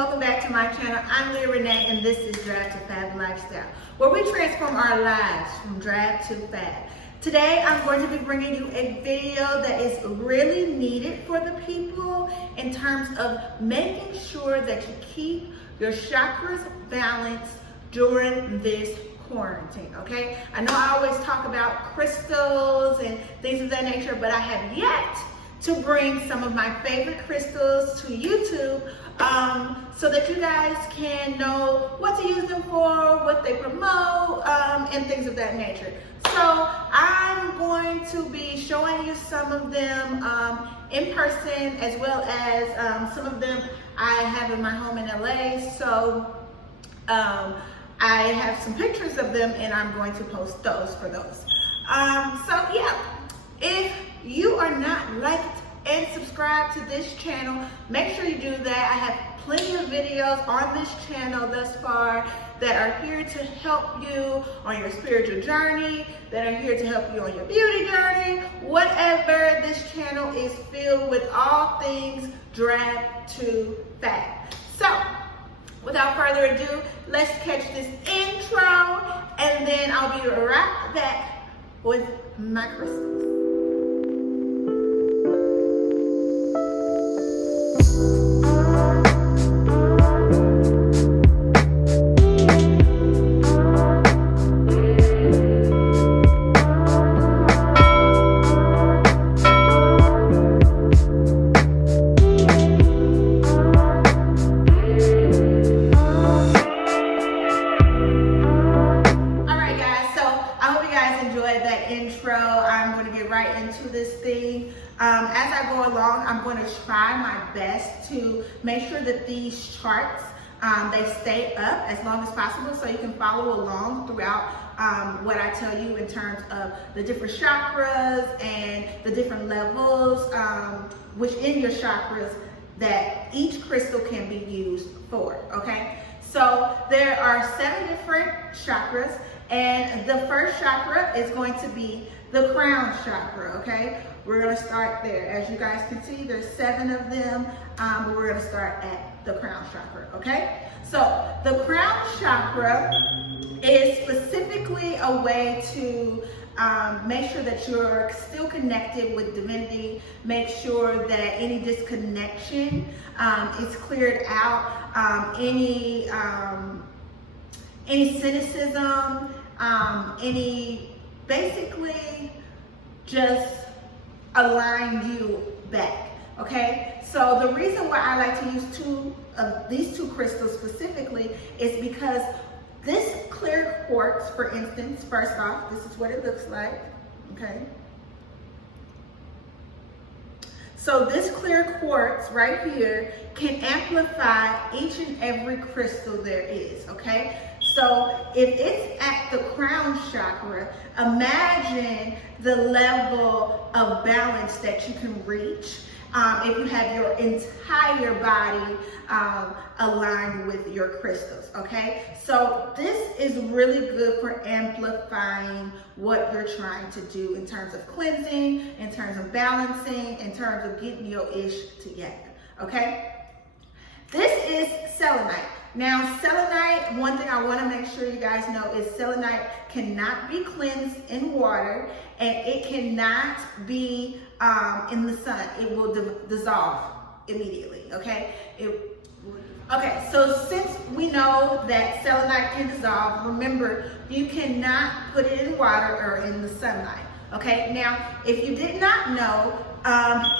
welcome back to my channel. I'm Leigha Renee and this is Drag to Fab Lifestyle, where we transform our lives from drag to fab. Today I'm going to be bringing you a video that is really needed for the people in terms of making sure that you keep your chakras balanced during this quarantine, okay? I know I always talk about crystals and things of that nature, but I have yet to bring some of my favorite crystals to YouTube so that you guys can know what to use them for, what they promote, and things of that nature. So I'm going to be showing you some of them in person, as well as some of them I have in my home in LA. So I have some pictures of them and I'm going to post those for those. So yeah, if you are not liked and subscribed to this channel, make sure you do that. I have plenty of videos on this channel thus far that are here to help you on your spiritual journey, that are here to help you on your beauty journey, whatever. This channel is filled with all things drag to fab. So without further ado, let's catch this intro and then I'll be right back with my crystals. As I go along, I'm going to try my best to make sure that these charts, they stay up as long as possible so you can follow along throughout what I tell you in terms of the different chakras and the different levels within your chakras that each crystal can be used for, okay? So there are 7 different chakras, and the first chakra is going to be the crown chakra, okay? We're going to start there. As you guys can see, there's 7 of them, but we're going to start at the crown chakra, okay? So the crown chakra is specifically a way to make sure that you're still connected with divinity, make sure that any disconnection is cleared out, any cynicism, basically just align you back, okay? So the reason why I like to use these two crystals specifically is because this clear quartz, for instance, first off, this is what it looks like, okay? So this clear quartz right here can amplify each and every crystal there is, okay? So if it's at the crown chakra, imagine the level of balance that you can reach if you have your entire body aligned with your crystals, okay? So this is really good for amplifying what you're trying to do in terms of cleansing, in terms of balancing, in terms of getting your ish together, okay? This is selenite. Now, selenite, one thing I want to make sure you guys know is selenite cannot be cleansed in water and it cannot be in the sun. It will dissolve immediately, okay? Okay, so since we know that selenite can dissolve, remember, you cannot put it in water or in the sunlight, okay? Now, if you did not know,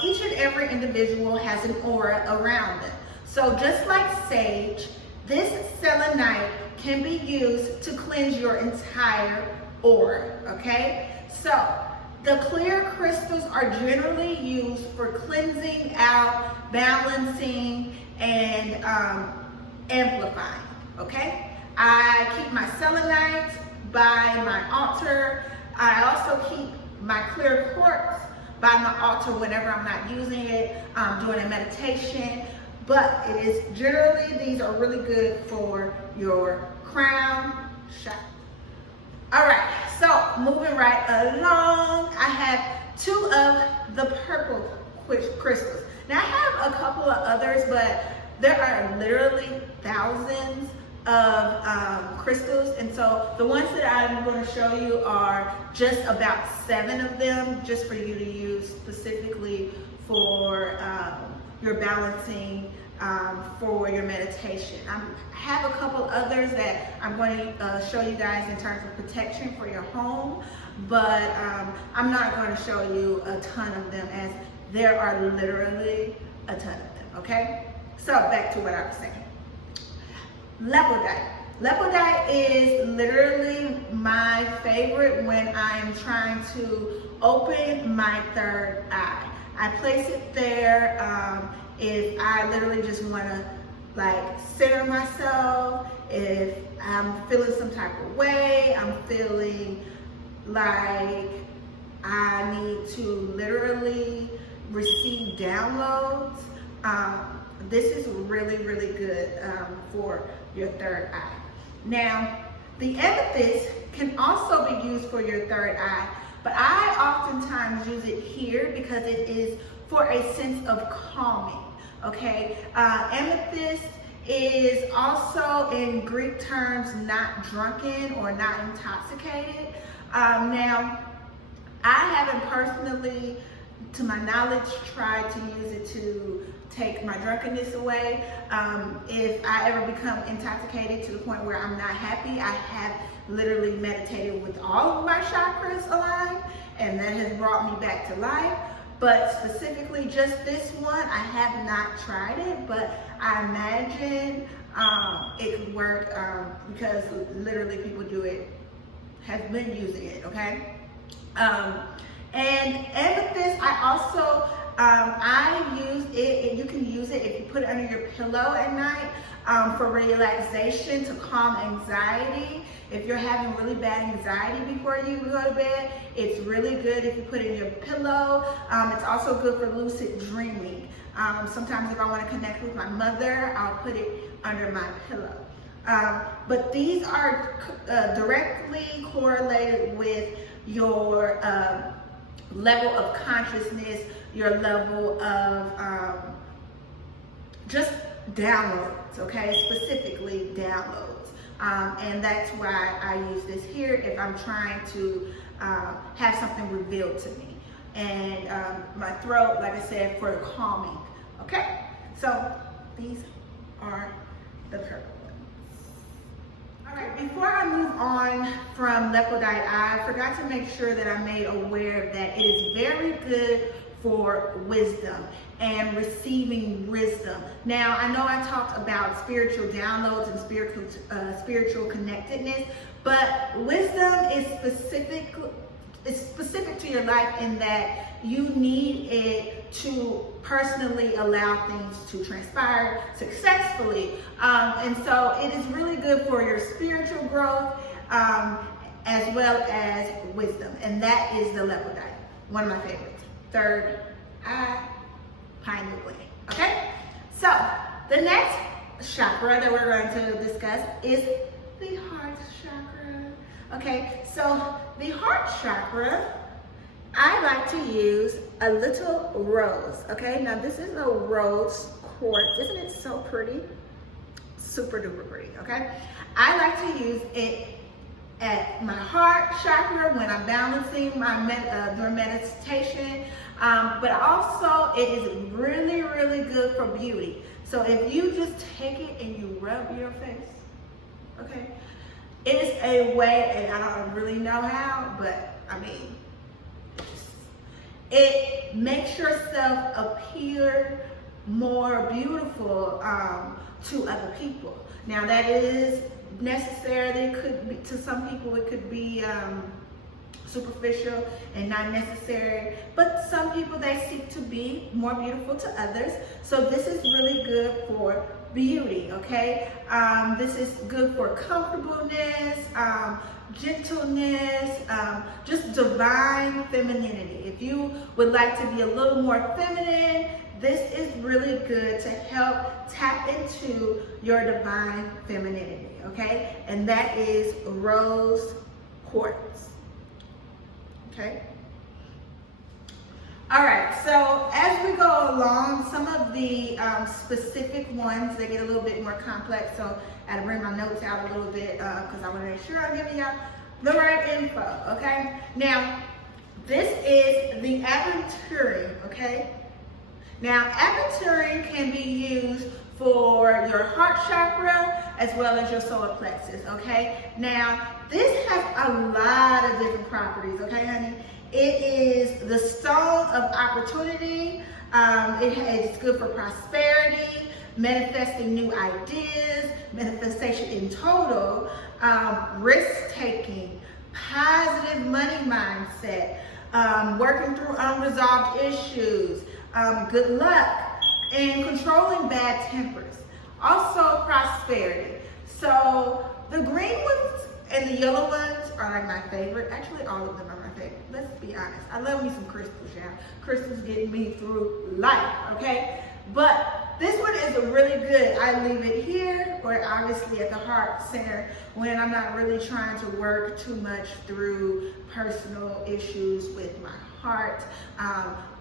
each and every individual has an aura around them. So just like sage, this selenite can be used to cleanse your entire aura, okay? So the clear crystals are generally used for cleansing out, balancing, and amplifying, okay? I keep my selenite by my altar. I also keep my clear quartz by my altar whenever I'm not using it, doing a meditation. But it is generally, these are really good for your crown chakra. All right, so moving right along, I have 2 of the purple crystals. Now I have a couple of others, but there are literally thousands of crystals, and so the ones that I'm going to show you are just about 7 of them, just for you to use specifically for your balancing, for your meditation. I have a couple others that I'm going to show you guys in terms of protection for your home, but I'm not going to show you a ton of them, as there are literally a ton of them, okay? So back to what I was saying. Lepidite. Lepidite is literally my favorite when I'm trying to open my third eye. I place it there if I literally just want to like center myself, if I'm feeling some type of way, I'm feeling like I need to literally receive downloads. This is really, really good for your third eye. Now, the amethyst can also be used for your third eye, but I oftentimes use it here because it is for a sense of calming, okay? Amethyst is also, in Greek terms, not drunken or not intoxicated. Now, I haven't personally, to my knowledge, tried to use it to take my drunkenness away. If I ever become intoxicated to the point where I'm not happy, I have literally meditated with all of my chakras aligned, and that has brought me back to life. But specifically just this one, I have not tried it, but I imagine it could work because literally people do it, have been using it, okay? And amethyst, I also, I use it, you can use it if you put it under your pillow at night for relaxation, to calm anxiety. If you're having really bad anxiety before you go to bed, it's really good if you put it in your pillow. It's also good for lucid dreaming. Sometimes if I want to connect with my mother, I'll put it under my pillow. But these are directly correlated with your level of consciousness, your level of just downloads, okay? Specifically downloads. And that's why I use this here if I'm trying to have something revealed to me. And my throat, like I said, for calming, okay? So these are the purple ones. All right, before I move on from lepidite, I forgot to make sure that I made aware that it is very good for wisdom and receiving wisdom. Now, I know I talked about spiritual downloads and spiritual connectedness, but wisdom is specific to your life in that you need it to personally allow things to transpire successfully. And so it is really good for your spiritual growth as well as wisdom. And that is the lepidite, one of my favorites. Third eye, pineal gland. Okay? So the next chakra that we're going to discuss is the heart chakra. Okay, so the heart chakra, I like to use a little rose. Okay, now this is a rose quartz. Isn't it so pretty? Super duper pretty. Okay, I like to use it at my heart chakra when I'm balancing my during meditation, but also it is really, really good for beauty. So if you just take it and you rub your face, okay, it is a way, and I don't really know how, but I mean, it makes yourself appear more beautiful to other people. Now that is necessarily, could be, to some people it could be superficial and not necessary, but some people, they seek to be more beautiful to others. So this is really good for beauty, okay? This is good for comfortableness, gentleness, just divine femininity. If you would like to be a little more feminine, this is really good to help tap into your divine femininity, okay? And that is rose quartz, okay? All right, so as we go along, some of the specific ones, they get a little bit more complex, so I had to bring my notes out a little bit because I want to make sure I'm giving y'all the right info, okay? Now, this is the aventuring, okay? Now, aventuring can be used for your heart chakra as well as your solar plexus, okay? Now, this has a lot of different properties, okay, honey? It is the stone of opportunity. It's good for prosperity, manifesting new ideas, manifestation in total, risk-taking, positive money mindset, working through unresolved issues, good luck, and controlling bad tempers. Also prosperity. So the green ones and the yellow ones are like my favorite. Actually, all of them are my favorite. Let's be honest. I love me some crystals, y'all. Crystals getting me through life, okay? But this one is really good. I leave it here or obviously at the heart center when I'm not really trying to work too much through personal issues with my heart.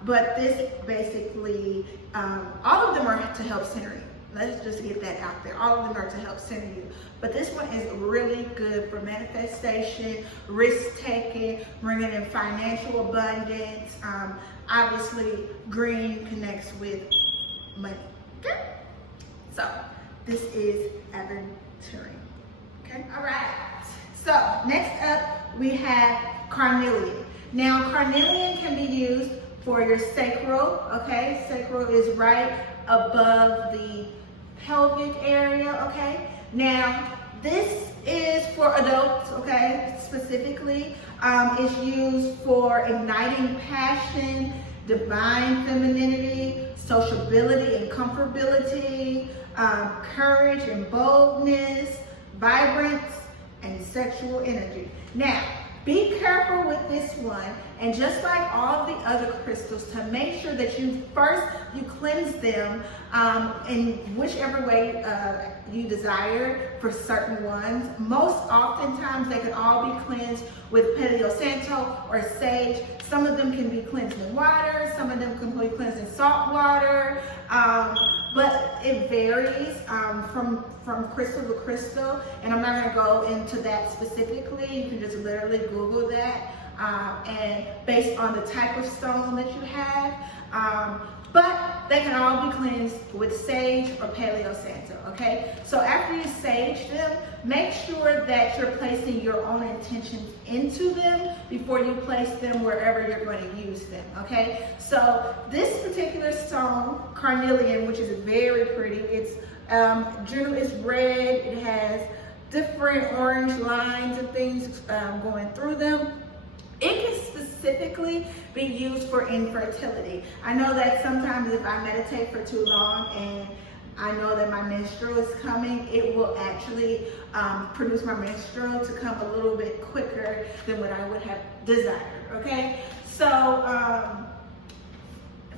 But this basically, all of them are to help center you. Let's just get that out there. All of them are to help center you. But this one is really good for manifestation, risk-taking, bringing in financial abundance. Obviously, green connects with money. Okay? So, this is aventuring. Okay? All right. So, next up, we have carnelian. Now, carnelian can be used for your sacral. Okay? Sacral is right above the pelvic area, okay? Now, this is for adults, okay, specifically. It's used for igniting passion, divine femininity, sociability and comfortability, courage and boldness, vibrance, and sexual energy. Now, be careful with this one, and just like all the other crystals, to make sure that you cleanse them in whichever way you desire for certain ones. Most oftentimes they can all be cleansed with Palo Santo or sage. Some of them can be cleansed in water, some of them can be cleansed in salt water, but it varies from crystal to crystal, and I'm not going to go into that specifically. You can just literally Google that, and based on the type of stone that you have, but they can all be cleansed with sage or Palo Santo, okay? So after you sage them, make sure that you're placing your own intentions into them before you place them wherever you're going to use them, okay? So this particular stone, carnelian, which is very pretty, it's generally it's red, it has different orange lines and things going through them. It can specifically be used for infertility. I know that sometimes if I meditate for too long and I know that my menstrual is coming, it will actually produce my menstrual to come a little bit quicker than what I would have desired, okay? So,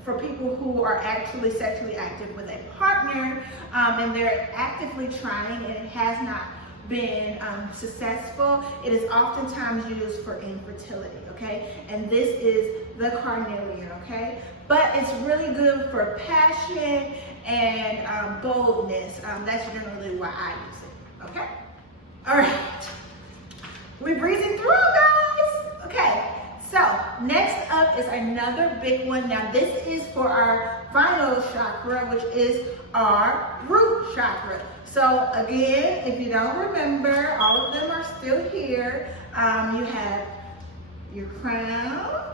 for people who are actually sexually active with a partner and they're actively trying and it has not been successful, it is oftentimes used for infertility, okay? And this is the carnelian, okay? But it's really good for passion and boldness. That's generally why I use it, okay? All right, we're breezing through, guys. Okay, so next up is another big one. Now this is for our final chakra, which is our root chakra. So again, if you don't remember, all of them are still here. You have your crown,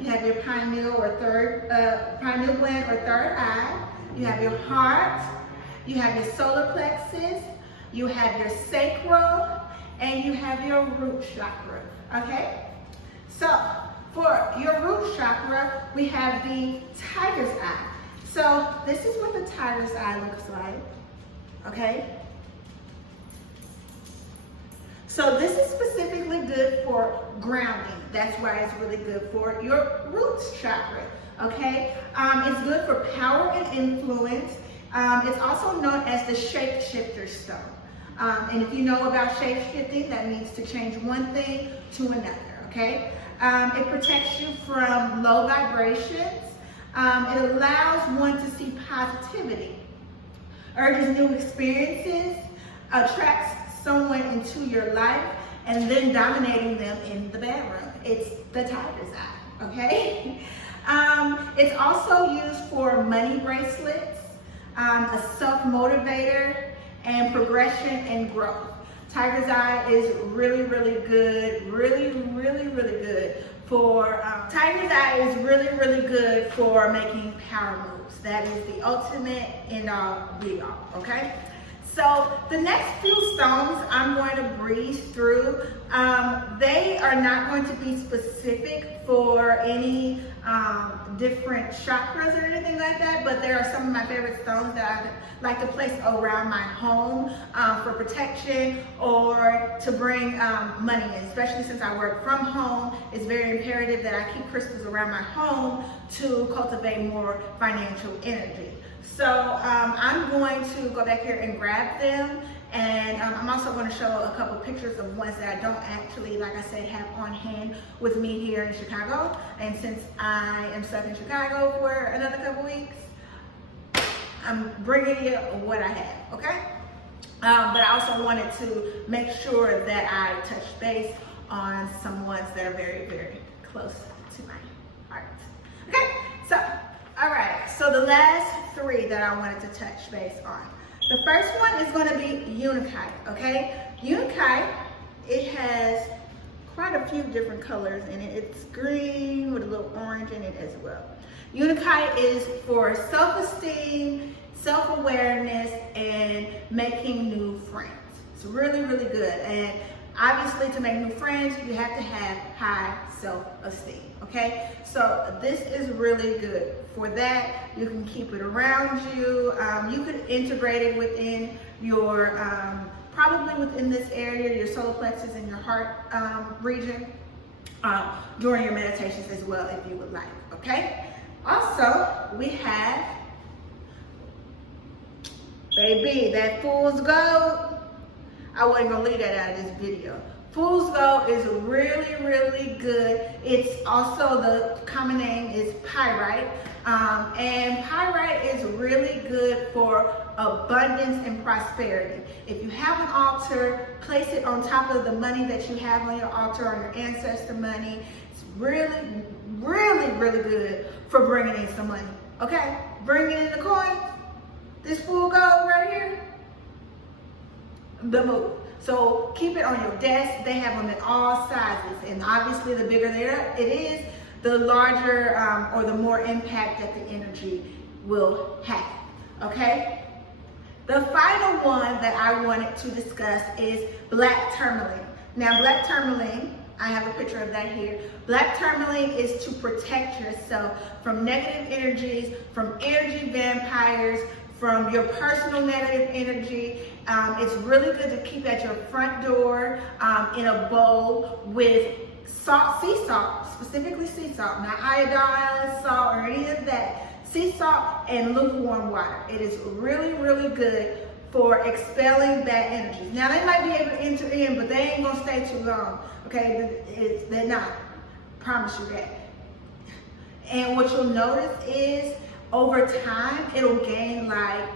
you have your pineal gland or third eye, you have your heart, you have your solar plexus, you have your sacral, and you have your root chakra, okay? So for your root chakra, we have the tiger's eye. So this is what the tiger's eye looks like. Okay? So this is specifically good for grounding. That's why it's really good for your root chakra. Okay? It's good for power and influence. It's also known as the shapeshifter stone. And if you know about shape-shifting, that means to change one thing to another. Okay? It protects you from low vibrations. It allows one to see positivity, urges new experiences, attracts someone into your life, and then dominating them in the bedroom. It's the tiger's eye, okay? It's also used for money bracelets, a self-motivator, and progression and growth. Tiger's eye is really, really good, really good for, Tiger's eye is really good for making power moves. That is the ultimate end all be all, okay? So the next few stones I'm going to breeze through. They are not going to be specific for any different chakras or anything like that, but there are some of my favorite stones that I like to place around my home for protection or to bring money in. Especially since I work from home, it's very imperative that I keep crystals around my home to cultivate more financial energy. So I'm going to go back here and grab them, and I'm also going to show a couple pictures of ones that I don't actually, like I said, have on hand with me here in Chicago. And since I am stuck in Chicago for another couple weeks, I'm bringing you what I have, okay? But I also wanted to make sure that I touch base on some ones that are very close to my heart. Okay, so all right, so the last three that I wanted to touch base on. The first one is going to be Unakite, okay? Unakite, it has quite a few different colors in it. It's green with a little orange in it as well. Unakite is for self-esteem, self-awareness, and making new friends. It's really good. And obviously, to make new friends, you have to have high self-esteem, okay? So this is really good for that. You can keep it around you. You could integrate it within your, probably within this area, your solar plexus and your heart region during your meditations as well, if you would like, okay? Also, we have, baby, that fool's gold. I wasn't gonna leave that out of this video. Fool's gold is really good. It's also, the common name is pyrite. And pyrite is really good for abundance and prosperity. If you have an altar, place it on top of the money that you have on your altar, or your ancestor money. It's really good for bringing in some money, okay? Bringing in the coins, this fool gold right here, the move. So keep it on your desk. They have them in all sizes, and obviously the bigger it is, the larger or the more impact that the energy will have, okay? The final one that I wanted to discuss is black tourmaline. Now, black tourmaline, I have a picture of that here. Black tourmaline is to protect yourself from negative energies, from energy vampires, from your personal negative energy. It's really good to keep at your front door in a bowl with salt, sea salt, specifically sea salt, not iodine salt or any of that. Sea salt and lukewarm water. It is really good for expelling bad energies. Now, they might be able to enter in, but they ain't gonna stay too long, okay? They're not, promise you that. And what you'll notice is, over time, it'll gain, like,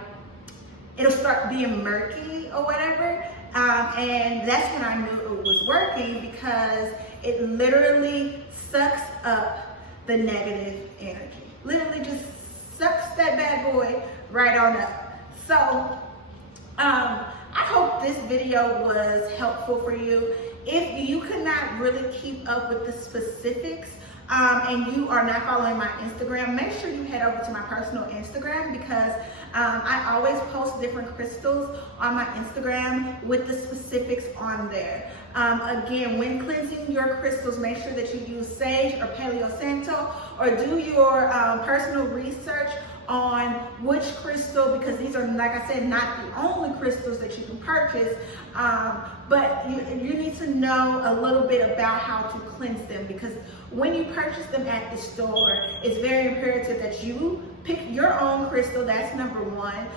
it'll start being murky or whatever. And that's when I knew it was working, because it literally sucks up the negative energy. Literally just sucks that bad boy right on up. So, I hope this video was helpful for you. If you could not really keep up with the specifics, and you are not following my Instagram, make sure you head over to my personal Instagram, because I always post different crystals on my Instagram with the specifics on there. Again, when cleansing your crystals, make sure that you use sage or Palo Santo, or do your personal research on which crystal, because these are, like I said, not the only crystals that you can purchase, But you need to know a little bit about how to cleanse them, because when you purchase them at the store, it's very imperative that you pick your own crystal. That's number one,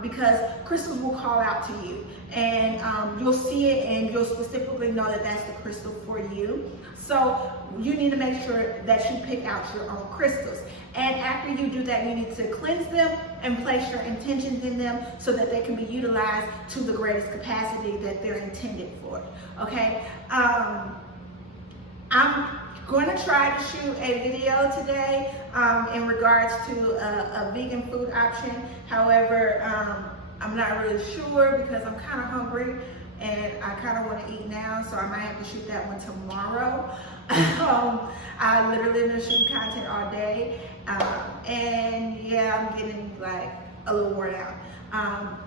because crystals will call out to you, and you'll see it and you'll specifically know that that's the crystal for you. So you need to make sure that you pick out your own crystals. And after you do that, you need to cleanse them and place your intentions in them so that they can be utilized to the greatest capacity that they're intended for, okay? I'm going to try to shoot a video today in regards to a vegan food option. However, I'm not really sure because I'm kind of hungry and I kind of want to eat now, so I might have to shoot that one tomorrow. I literally been shooting content all day, and yeah, I'm getting like a little worn out.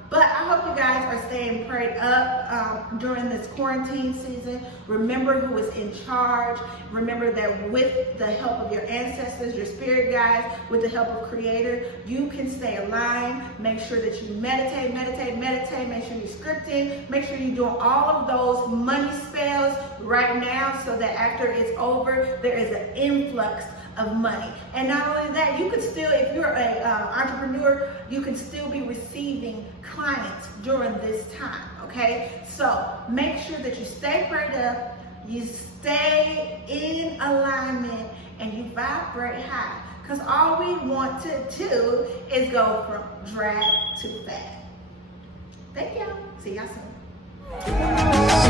But I hope you guys are staying prayed up during this quarantine season. Remember who is in charge. Remember that with the help of your ancestors, your spirit guides, with the help of Creator, you can stay aligned. Make sure that you meditate. Make sure you're scripting. Make sure you're doing all of those money spells right now so that after it's over, there is an influx of money. And not only that, you could still, if you're an entrepreneur, you can still be receiving clients during this time, okay? So make sure that you stay prayed up, you stay in alignment, and you vibrate high. Because all we want to do is go from drag to fat. Thank y'all. See y'all soon.